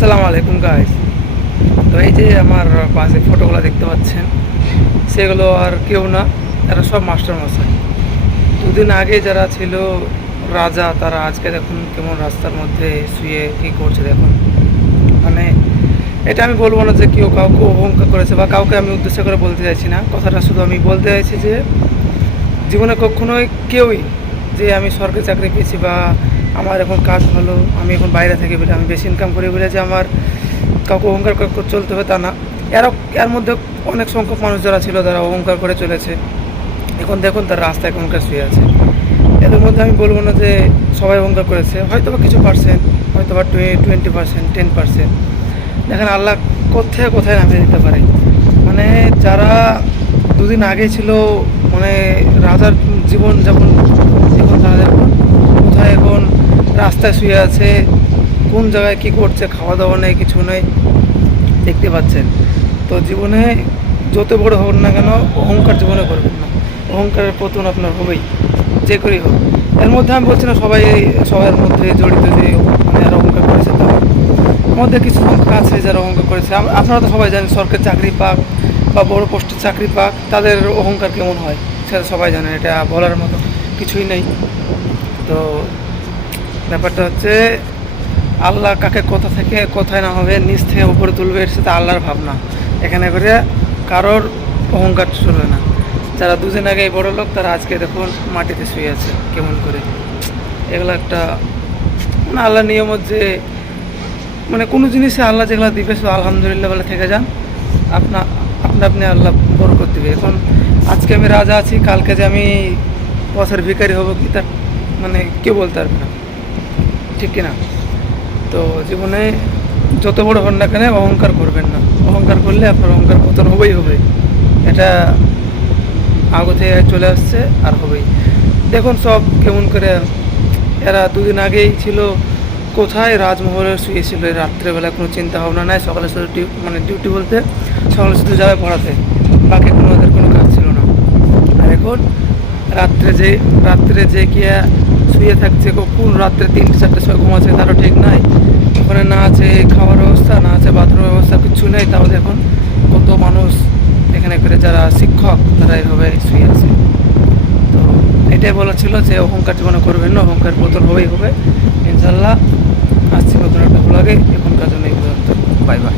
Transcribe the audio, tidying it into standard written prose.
আসসালামু আলাইকুম গাইস। তো এই যে আমার পাশে ফটোগুলো দেখতে পাচ্ছেন, সেগুলো আর কেউ না, এরা সব মাস্টার মশাই। দুদিন আগে যারা ছিল রাজা, তারা আজকে দেখুন কেমন রাস্তার মধ্যে শুয়ে কী করছে দেখুন। মানে এটা আমি বলবো না যে কেউ কাউকে অহংকার করেছে বা কাউকে আমি উদ্দেশ্য করে বলতে চাইছি না, কথাটা শুধু আমি বলতে চাইছি যে জীবনে কখনোই কেউই যে আমি সরকারি চাকরি পেয়েছি বা আমার এখন কাজ ভালো, আমি এখন বাইরে থেকে বলে আমি বেশি ইনকাম করি বলে যে আমার কাউকে অহংকার করে চলতে হবে তা না। এর মধ্যে অনেক সংখ্যক মানুষ যারা ছিল তারা অহংকার করে চলেছে। এখন দেখুন তার রাস্তায় এখনকার শুয়ে আছে। এদের মধ্যে আমি বলবো না যে সবাই অহংকার করেছে, হয়তো বা কিছু পার্সেন্ট, হয়তো বা 20%, 10%। দেখেন আল্লাহ কোথায় কোথায় নামিয়ে দিতে পারে। মানে যারা দুদিন আগে ছিল মানে রাজার জীবন যেমন, এখন তারা দেখুন কোথায় এখন রাস্তায় শুয়ে আছে, কোন জায়গায় কী করছে, খাওয়া দাওয়া নেই, কিছু নেই, দেখতে পাচ্ছেন। তো জীবনে যত বড় হোক না কেন অহংকার জীবনে করবেন না, অহংকারের পতন আপনার হবেই, যে করেই হোক। এর মধ্যে আমি বলছি না সবার মধ্যে জড়িত যে মানে যারা অহংকার করেছে, তার মধ্যে কিছু সংখ্যা আছে যারা অহংকার করেছে। আপনারা তো সবাই জানেন সরকারি চাকরি পাক বা বড় পোস্টের চাকরি পাক তাদের অহংকার কেমন হয়, সেটা সবাই জানেন, এটা বলার মতো কিছুই নেই। তো ব্যাপারটা হচ্ছে আল্লাহ কাকে কোথা থেকে কোথায় না হবে, নিচ থেকে উপরে তুলবে, এর সাথে আল্লাহর ভাবনা। এখানে করে কারোর অহংকার চলবে না। যারা দুদিন আগে বড় লোক তারা আজকে দেখুন মাটিতে শুয়ে আছে কেমন করে। এগুলো একটা মানে আল্লাহ নিয়মত যে মানে কোনো জিনিসে আল্লাহ যেগুলো দিবে শুধু আলহামদুলিল্লাহ বলে থেকে যান, আপনি আল্লাহ বরকত দিবে। এখন আজকে আমি রাজা আছি, কালকে যে আমি পথের ভিখারি হব কি তার মানে কেউ বলতে পারবে না, ঠিক কিনা? তো জীবনে যত বড় হন না কেন অহংকার করবেন না। অহংকার করলে আপনার অহংকার পতন হবেই হবে, এটা আগে থেকে চলে আসছে আর হবেই। দেখুন সব কেমন করে, এরা দুদিন আগেই ছিল কোথায় রাজমহলে শুয়েছিল, রাত্রেবেলা কোনো চিন্তা ভাবনা নাই, সকালে শুধু ডিউটি বলতে সকালে শুধু যাবে পড়াতে, বাকি কোনো ওদের কোনো কাজ ছিল না। আর এখন রাত্রে যে গিয়া শুয়ে থাকছে, কোন রাত্রে 3-4টার সময় ঘুমাচ্ছে তারও ঠিক নাই। ওখানে না আছে খাওয়ার ব্যবস্থা, না আছে বাথরুমের ব্যবস্থা, কিছু নেই। তাও এখন কত মানুষ এখানে করে যারা শিক্ষক তারা এইভাবে শুয়ে আছে। তো এটাই বলা ছিল যে অহংকার জীবনে করবেন না, অহংকার পতন হবেই হবে ইনশাল্লাহ। আসছি নতুন একটা ব্লগে, এখনকার জন্য এই পর্যন্ত। Bye bye.